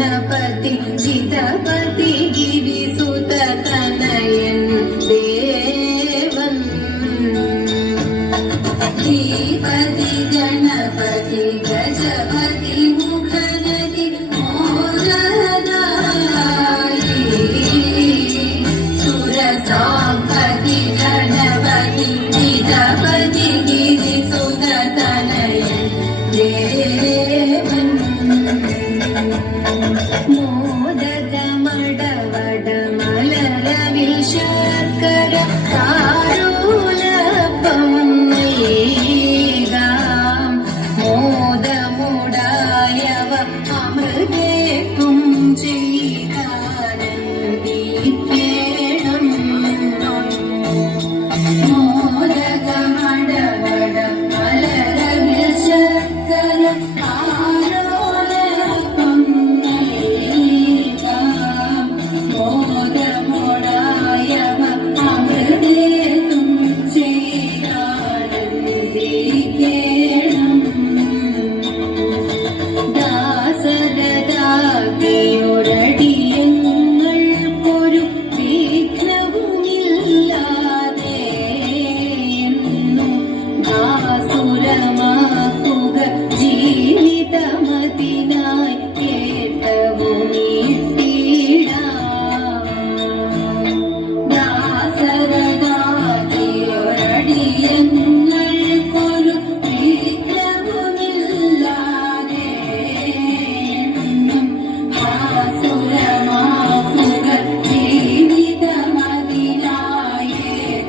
ഗണപതി ചിതപതി ഗിരിസുത തനയൻ ദേവൻ ശ്രീപതി ഗണപതി ഗജപതി മുഖനതി മോദദായി സുരസാംപതി ഗണപതി ചിതപതി ഗിരിസുത തനയൻ ദേവൻ മോദകമടവട മലരവിൽ ശർക്കര കാരോലപ്പം നൽകാം മോദമുടായവ അമൃതേക്കും ചെയ്താനന്ദിക്കേണം മോദകമടവട മലരവിൽ ശർക്കര കാരോലപ്പം നൽകാം മോദമുടായവ അമൃതേക്കും ചെയ്താനന്ദിക്കേണം ദാസരദാകിയൊരടിയങ്ങൾക്കൊരു വിഘ്നവുമില്ലാതെ എന്നും ദാസുരമാക്കുക ജീവിതമതിനായി ഏറ്റവുമീട്ടിടാം ദാസരദാകിയൊരടിയങ്ങൾക്കൊരു വിഘ്നവുമില്ലാതെ എന്നും ദാസുരമാക്കുക ജീവിതമതിനായി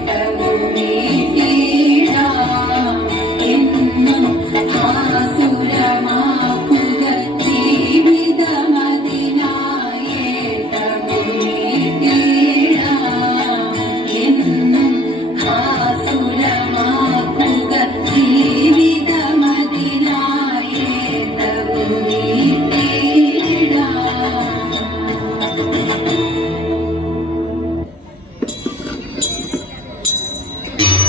ഏറ്റവുമീട്ടിടാം എന്നും ദാസുരമാക്കുക ജീവിതമതിനായി ഏറ്റവുമീട്ടിടാം എന്നും ദാസുരമാക്കുക ജീവിതമതിനായി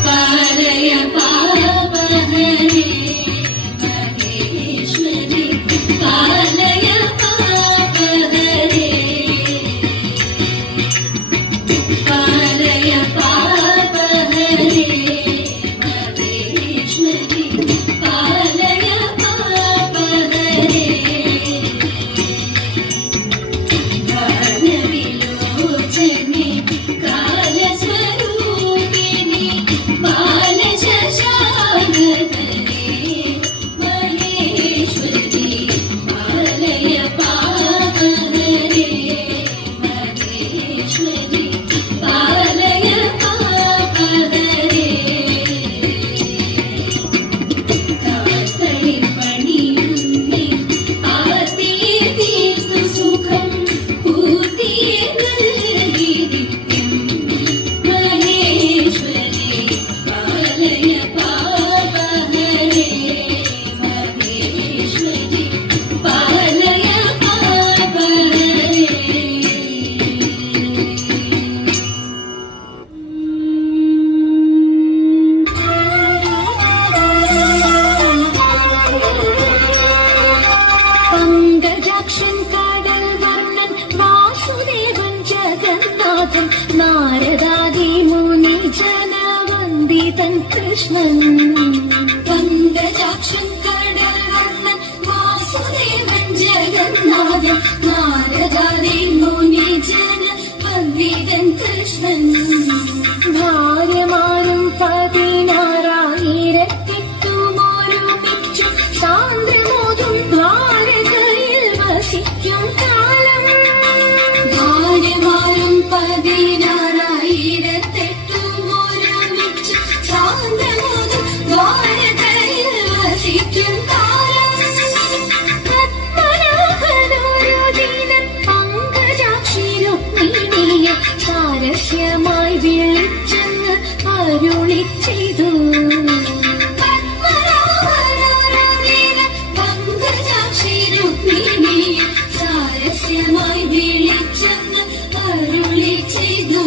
പാലയ പാപഹരേ മഹേശ്വരി പാലയ പാപഹരേ പാലയ പാപഹരേ മഹേശ്വരി പാലയ പാപഹരേ ഭാനവിലോചനി കാലസ്വരൂപിണി ബാലശശാങ്കധരേ മഹേശ്വരി പാലയ പാപഹരേ മഹേശ്വരി പാലയ പാപഹരേ കാത്തളിർ പണിയുന്നേ ആർത്തിയെ തീർന്നു സുഖം പൂർത്തിയെ നൽകിയിരിക്കും മഹേശ്വരി പാലയ പാപഹരേ മഹേശ്വരി പാലയ പാപഹരേ പങ്കജാക്ഷൻ കടൽ വർണ്ണൻ വാസുദേവൻ ജഗന്നാഥൻ നാരദാദി മുനി ജനവന്ദിതൻ കൃഷ്ണൻ പങ്കജാക്ഷൻ കടൽ വർണ്ണൻ വാസുദേവൻ ജഗന്നാഥൻ നാരദാദി മുനി ജനവന്ദിതൻ കൃഷ്ണൻ ഭാര്യമാരും 16,000 സാന്ദ്രമോതും ദ്വാരകയിൽ വസിക്കും കാലം ഭാര്യമാരും 16,000 സാന്ദ്രമോതും ദ്വാരകയിൽ വസിക്കും കാലം പത്മനാഭനോരുദീനൻ പങ്കജാക്ഷി രുക്മിണിയെ സാരസ്യമായി വിളിച്ചെന്ന് അരുളി ചെയ്തു പങ്കജാക്ഷി രുക്മിണിയെ സാരസ്യമായി വിളിച്ചെന്ന് അരുളി ചെയ്തു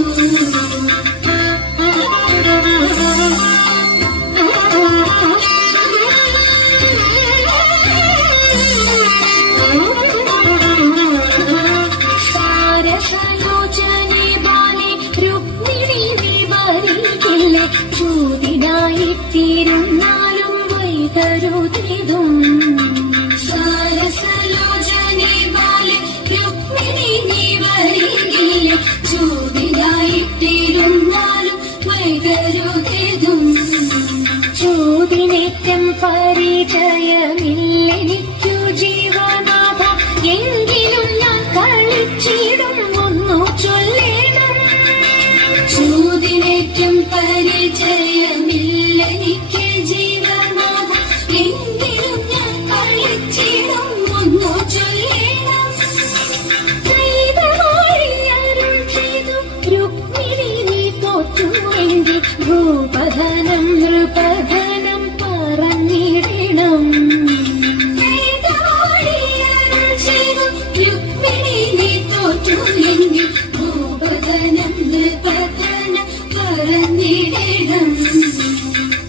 ചൂതിനായിട്ടിരുന്നാലും വൈകരുതേതും. ചൂതിനേറ്റം പരിചയമില്ലെനിക്കു ജീവനാഥ, എങ്കിലും ഞാൻ കളിച്ചിടും ഒന്നു ചൊല്ലേണം. ചൂതിനേറ്റം പരിചയമില്ലെനിക്ക് ജീവനാഥ, എങ്കിലും ഞാൻ കളിച്ചിടും ഒന്നു ചൊല്ലേണം. ദൈവവാഴിയരുൾ ചെയ്തു രുക്മിണി നീ തോറ്റുവെങ്കിൽ ഭൂപധനം നൃപധനം പറഞ്ഞിടണം. ദൈവവാഴിയരുൾ ചെയ്തു രുക്മിണി നീ തോറ്റുവെങ്കിൽ ഭൂപധനം നൃപധനം പറഞ്ഞിടണം.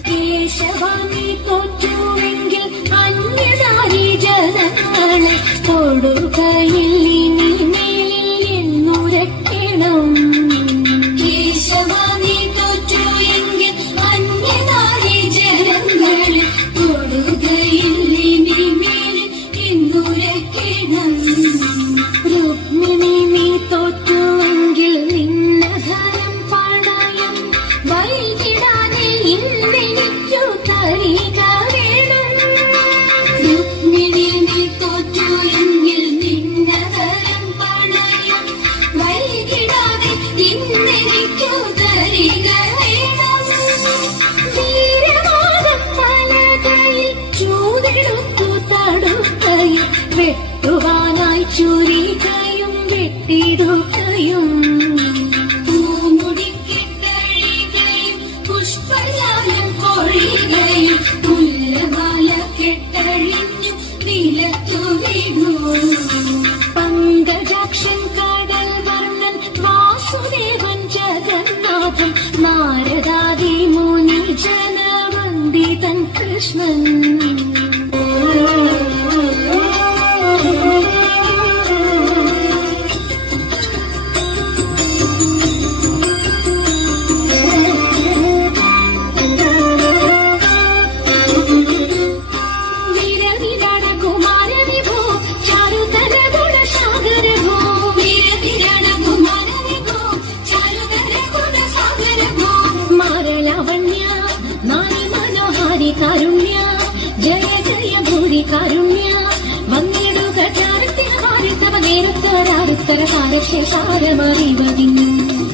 കേശവാ നീ തോറ്റുവെങ്കിൽ അന്യനാരി ജനങ്ങളെ തൊടുകയിൽ ഇനി മേലിൽ എന്നുരക്കണം. കേശവാ നീ തോറ്റു എങ്കിൽ അന്യനാരി ജനങ്ങളെ തൊടുകയിൽ ഇനി മേലിൽ എന്നുരക്കണം. രുക്മിണി നീ തോറ്റുവെങ്കിൽ നിന്നധനം പണയം വൈകിടാതെ ഇന്നെനിക്കു തരിക വേണം. രുക്മിണി നീ തോറ്റു എങ്കിൽ നിന്നതരം പണയം വൈകിടാതെ ഇന്നെനിക്കു തരിക വേണം. വീരവാദം പലകയിൽ ചൂതെടുത്തു തടുകയും വെട്ടുവാനായി ചുരികയും വെട്ടിടുകയും. പൂമുടിക്കെട്ടഴികയും പുഷ്പജാലം കൊഴികയും മുല്ലമാല കെട്ടഴിഞ്ഞു നിലത്തു വീണു. പങ്കജാക്ഷൻ കടൽ വർണ്ണൻ വാസുദേവൻ ജഗന്നാഥൻ നാരദാദി മുനി ജനവന്ദിതൻ കൃഷ്ണൻ. വീരവിരാട കുമാര വിഭോ ചാരുതര ഗുണസാഗര ഭോ. വീരവിരാട കുമാര വിഭോ ചാരുതര ഗുണസാഗര ഭോ. മാരലാവണ്യ നാരി മനോഹാരി കാരുണ്യ ജയ ജയ ഭൂരി കാരുണ്യ. വന്നിടുക ചാരത്തിന ഭാരതവ നേരത്തരാരുത്തര കാരസ്യ സാരമറിവതിന്നു.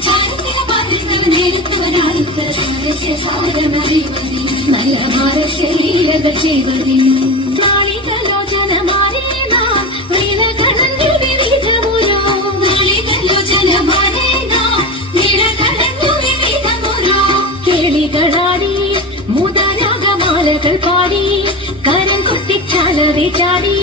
ചാരത്തിന പാലിത്തവ നേരത്തവരാരുത്തര സാരസ്യ സാരമറിവതി. നല്ല മാരസ്യ ലീലകൾ ചെയ്വതിന്നു. നാളികലോചനമാരേ നാം നീലകണഞ്ഞു വിവിധമുരോ. നാളികലോചനമാരേ നാം നീലകണഞ്ഞു വിവിധമുരോ. കേളികളാടി മുതരാഗമാലകൾ പാടി കരം കൊട്ടിച്ചാലവേ ചാടി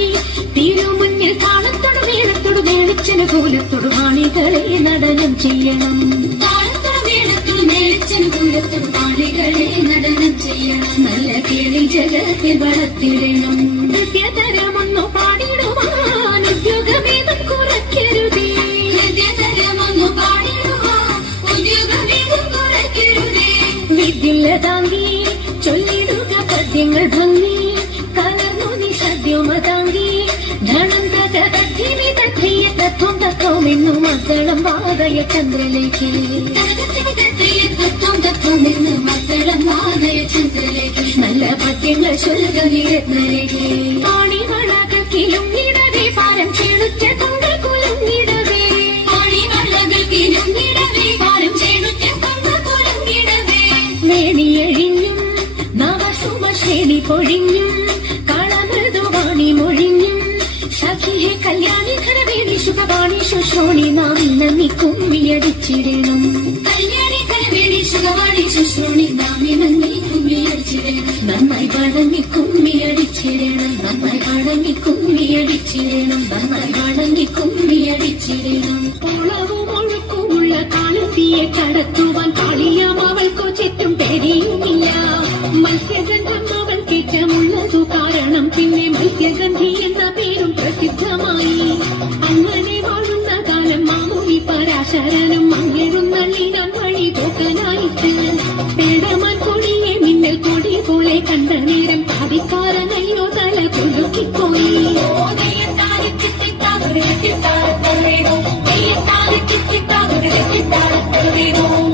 തിരുമുന്നിൽ താളത്തോടു മേളത്തോടു മേളിച്ചന കൂലത്തോടു ആണികളെ നടനം ചെയ്യണം. താളത്തോടു മേളത്തോടു മേളിച്ചനു കൂലത്തോടു ആണികളെ നടനം ചെയ്യണം. നല്ല കേളി ജഗത്തിൽ വളർത്തിടണം. നൃത്യതരമൊന്നു പാടിടുവാൻ ഉദ്യോഗമേതും കുറയ്ക്കരുതേ. ഹൃദയതരമൊന്നു പാടിടുവാൻ ഉദ്യോഗമേതും കുറയ്ക്കരുതേ. വിദ്യുല്ലതാങ്കി ചൊല്ലിടുക പദ്യങ്ങൾ ഭംഗി കലർന്നു നീ സദ്യോമതാങ്കി. ധനം തകതീമി തദ്ധിയ തത്വം തത്വമെന്നു മദ്ദളം വാദയ ചന്ദ്രലേഖി. തത്വം തത്വമെന്ന് മദ്ദളം വാദയ ചന്ദ്രലേഖി. നല്ല പദ്യങ്ങൾ ചൊല്ലുക നിരത്നരേഖി. ആണിവളകൾ കിലുങ്ങിടവേ പാരം ചെളുച്ച തൊങ്കൾ കുലുങ്ങിടവേ. ആണിവളകൾ കിലുങ്ങിടവേ പാരം ചെളുച്ച തൊങ്കൾ കുലുങ്ങിടവേ. വേണിയഴിഞ്ഞും നവസുമശ്രേണി പൊഴിഞ്ഞും കളമൃദുവാണി മൊഴിഞ്ഞും സഖിയെ കല്യാണി ഘനവേണി സുഖവാണി ശുശ്രോണി നാം ഇന്നീ കുമ്മിയടിച്ചിടണം. കല്യാണി കരവേണി സുഖവാണി ശുശ്രൂണി നാം ഇന്നീ കുമ്മിയടിച്ചിടണം. നന്നായി വണങ്ങി കുമ്മിയടിച്ചിടണം. നന്നായി വണങ്ങി കുമ്മിയടിച്ചിടണം. നന്നായി വണങ്ങി കുമ്മിയടിച്ചിടണം. കുളവും ഒഴുക്കുമുള്ള കാലത്തിയെ കടത്തുവാൻ കാളിയാം അവൾക്കു ചുറ്റും പെരിയുമില്ല. മത്സ്യഗന്ധം അവൾ കേറ്റമുള്ളതു കാരണം പിന്നെ മത്സ്യഗന്ധി എന്ന പേരും പ്രസിദ്ധമായി. അങ്ങനെ വാഴുന്ന കാലം മാമുനി പരാശരനും മങ്ങിടുന്നള്ളിനാൻ വഴി പോക്കനായിട്ട് പേടമാൻ കൊടിയെ മിന്നൽ കൊടി പോലെ കണ്ട നേരം പാതിക്കാരനയ്യോ തല കുലുക്കിപ്പോയി. നെയ്യത്താരി ചിത്തിത്താ താളത്തുടിതാളത്തുടിതോ